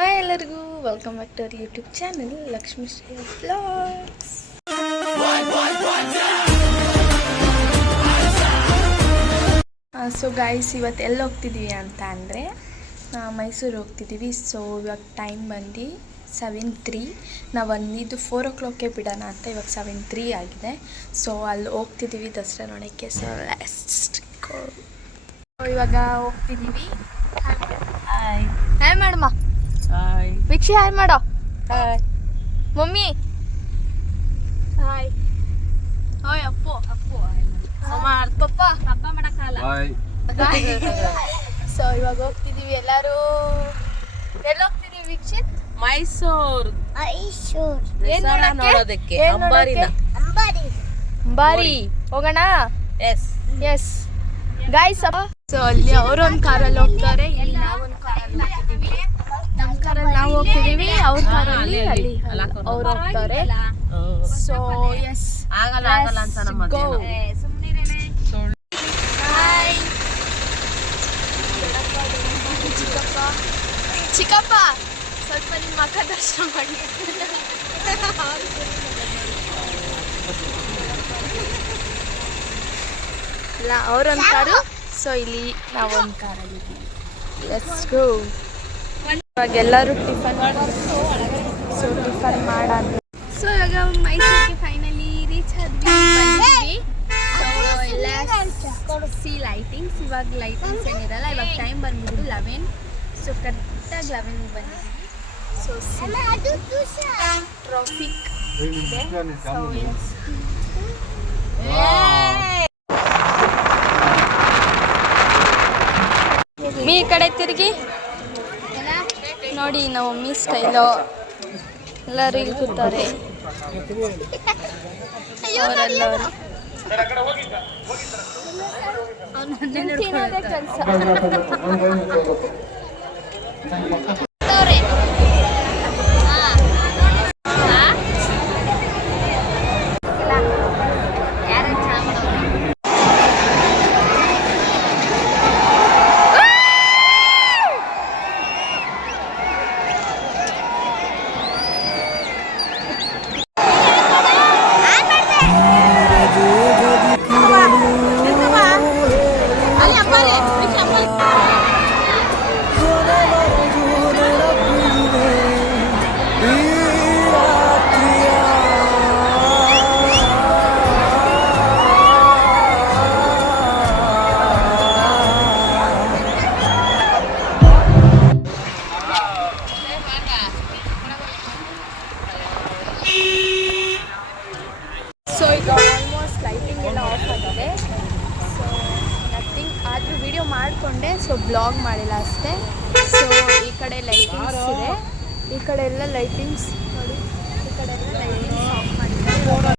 Hi ಎಲ್ಲರಿಗೂ welcome back to our YouTube channel Lakshmi Shri vlogs. So guys, ಇವತ್ತು ಎಲ್ಲಿ ಹೋಗ್ತಿದ್ದೀವಿ ಅಂತ ಅಂದರೆ ಮೈಸೂರು ಹೋಗ್ತಿದ್ದೀವಿ. ಸೊ ಇವಾಗ ಟೈಮ್ ಬಂದು 7:03. ನಾವು ಬಂದಿದ್ದು 4 o'clock ಬಿಡೋಣ ಅಂತ, ಇವಾಗ 7:03 ಆಗಿದೆ. ಸೊ ಅಲ್ಲಿ ಹೋಗ್ತಿದ್ದೀವಿ ದಸರಾ ನೋಡೋಕ್ಕೆ. So let's go. ಇವಾಗ ಹೋಗ್ತಿದ್ದೀವಿ. ಹಾಯ್ ಮಾಡಮ್ಮ. ಹಾಯ್ ವೀಕ್ಷಿ. ಹಾಯ್ ಮಾಡೋ. Hi mummy. ಹಾಯ್. ಓಯ್ ಅಪ್ಪು. ಪಪ್ಪ ಹಬ್ಬ ಮಾಡಕ್ಕಲ್ಲ. ಸೊ ಇವಾಗ ಹೋಗ್ತಿದ್ದೀವಿ ಎಲ್ಲರೂ. ಎಲ್ಲಿ ಹೋಗ್ತಿದ್ದೀವಿ ವೀಕ್ಷಿತ್? ಮೈಸೂರು ನೋಡೋದಕ್ಕೆ. ಅಂಬಾರಿ ಹೋಗೋಣ. Yes guys. ಸೊ ಅಲ್ಲಿ ಅವರೊಂದು ಕಾರಲ್ಲಿ ಹೋಗ್ತಾರೆ, ಇಲ್ಲಿ ನಾವೊಂದು ಕಾರಲ್ಲಿ ಹೋಗ್ತಿದ್ದೀವಿ. ನಮ್ಮ ಕಾರಲ್ಲಿ ನಾವು ಹೋಗ್ತಿದ್ದೀವಿ, ಅವ್ರ ಕಾರಲ್ಲಿ ಅಲ್ಲಿ ಅವ್ರು ಹೋಗ್ತಾರೆ. ಸೊ ಎಸ್ ಆಗಲ್ಲ ಅಂತ ನಮ್ಮ ಚಿಕ್ಕಪ್ಪ ಸ್ವಲ್ಪ ನಿಮ್ಮ ಅಕ್ಕ ದರ್ಶನ ಮಾಡಿ. ಇಲ್ಲ ಅವರೊಂದು ಕಾರು, ಸೊ ಇಲ್ಲಿ ನಾವೊಂದು ಕಾರಲ್ಲಿ. Let's go. ಇವಾಗ ಎಲ್ಲರೂ ಟಿಫನ್ ಮಾಡೋಣ. ಸೊ ಇವಾಗ ಮೈಸೂರಿಗೆ ಫೈನಲಿ ರೀಚ್ ಆದ್ವಿ. ಸೊ ಎಲ್ಲ ಸಿ ಲೈಟಿಂಗ್ಸ್. ಇವಾಗ ಲೈಟಿಂಗ್ಸ್ ಏನಿರಲ್ಲ. ಇವಾಗ ಟೈಮ್ ಬಂದ್ಬಿಟ್ಟು 11. ಸೊ ಕರೆಕ್ಟಾಗಿ 11 ಬಂದಿದ್ದೀವಿ. ಸೊ ಟ್ರಾಫಿಕ್ ಇದೆ. ಸೊ ಎಸ್ ಮೀ ಕಡೆ ತಿರುಗಿ ನೋಡಿ. ನಾವು ಮಮ್ಮಿ ಸ್ಟೈಲು ಎಲ್ಲರೂ ಇಲ್ಲಿ ಕೂತಾರೆ. ತಿನ್ನೋದೇ ಕೆಲಸ. ಸೊ ಈಗ ಆಲ್ಮೋಸ್ಟ್ ಲೈಟಿಂಗ್ ಎಲ್ಲ ಆಫ್ ಆಗಿದೆ. So nothing. ಆದರೂ ವಿಡಿಯೋ ಮಾಡಿಕೊಂಡೆ, ಸೊ ಬ್ಲಾಗ್ ಮಾಡಿಲ್ಲ ಅಷ್ಟೇ. ಸೊ ಈ ಕಡೆ ಲೈಟಿಂಗ್ಸ್ ಇದೆ, ಈ ಕಡೆ ಎಲ್ಲ ಲೈಟಿಂಗ್ಸ್ ನೋಡಿ, ಈ ಕಡೆ ಎಲ್ಲ ಲೈಟಿಂಗ್ಸ್ ಆಫ್ ಮಾಡಿದ್ದಾರೆ.